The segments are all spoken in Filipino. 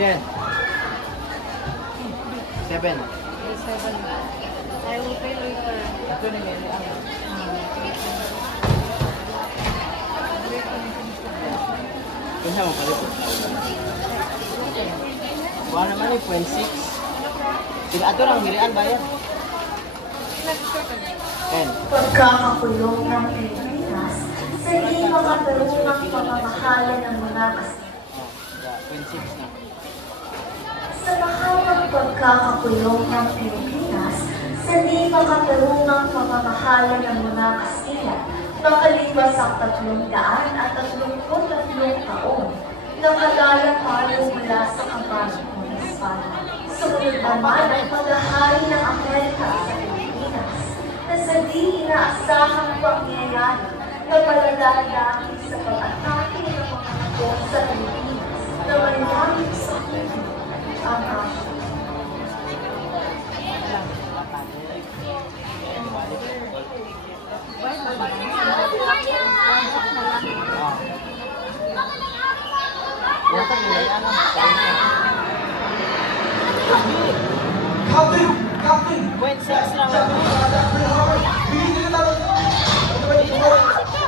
Jen. 7. 7. I will pay later. Ito na yan. Kung siya magpalipot. Buwan naman eh, 0.6. Ato lang, milian bayad. 10. Pagkakakulong ng Pilipinas sa di makatarungang pamamahala ng mga kasama. 26 na. Sa mahabang pagkakakulong ng Pilipinas sa di makatarungang pamamahala ng mga Kastila, makalipas ang 333 taon, nakadala tayo mula sa kabayan ng Espanya. Sumunod naman ang paghahari ng Amerika sa Pilipinas, na sa di inaasahang pangyayari na paladadaki sa pag-atake ng mga Hapon sa Pilipinas na malamig sa ang Asia. Captain! 0.6 lang.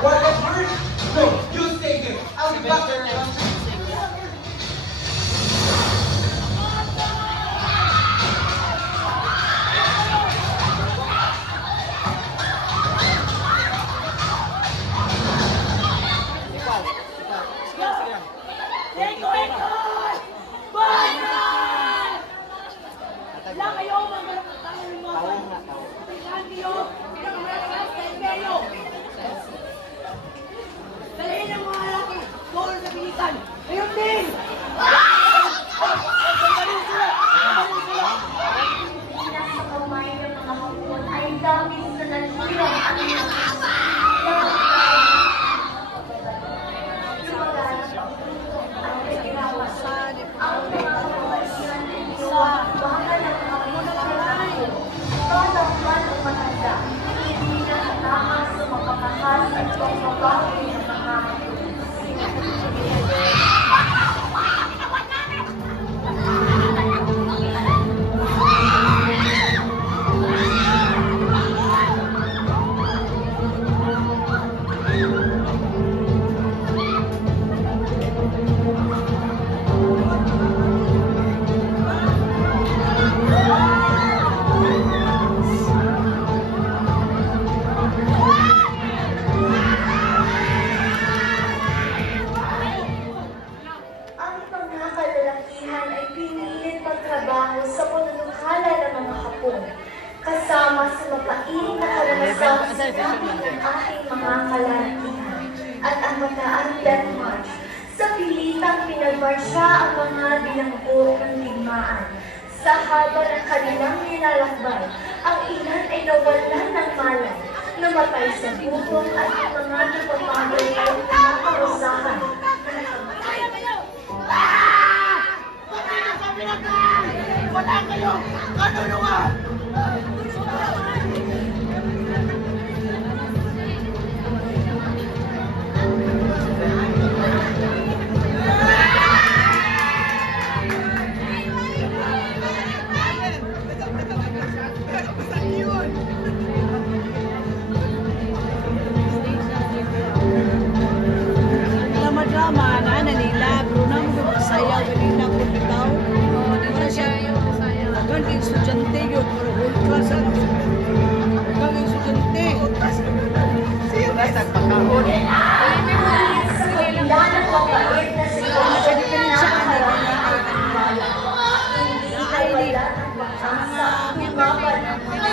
What got hurt? No, you stay here. I'll be back there. Sa haba ng kanilang nilalakbay, ang ilan ay nawalan ng malay, namatay sa gutom at ang mga napapagod ay pinakarusahan. Wala kayo! Kanulungan! Drama na nila, Bruna mo sayaw ganina ko bitaw. Di ba siya yung sayaw? Kan estudyante yun, ultra sa. Kan estudyante. Sila sa pakahon. Sa kabila ng mabait na sila sa pinakaharap ng ating bayan, hindi ay wala ng pag-asa ang umaban ng mga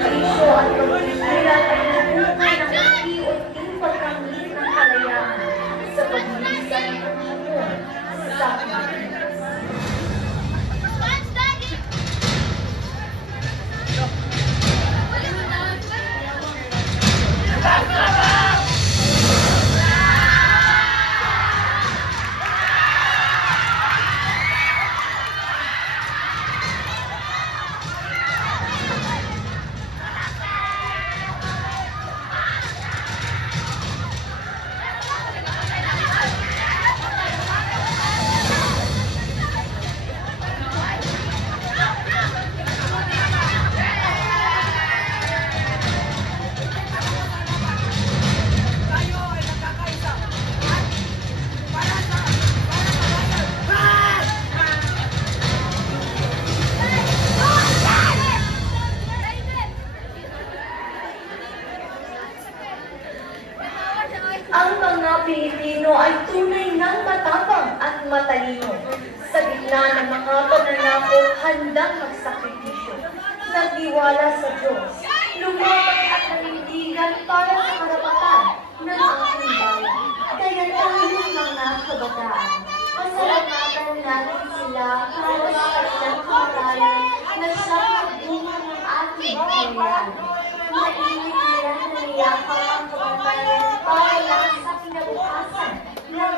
sakripisyo at pagpipirang ay nabuhay ng unti-unting pagkamit ng kalayaan sa paglisan ng hamon sa Pilipinas. Ang mga Pilipino ay tunay ng matapang at matalino. Sa gitna ng mga pananakot, handang magsakripisyo. Nagtiwala sa Diyos, lumaban at nanindigan para sa karapatan ng ating bayan. Kaya tayo mga kabataan, pasalamatan natin sila para sa kanilang kamatayan na siyang nagbunga ng ating kalayaan. Mainit nila na niyakap ang kamatayan para lang sa kinabukasan ng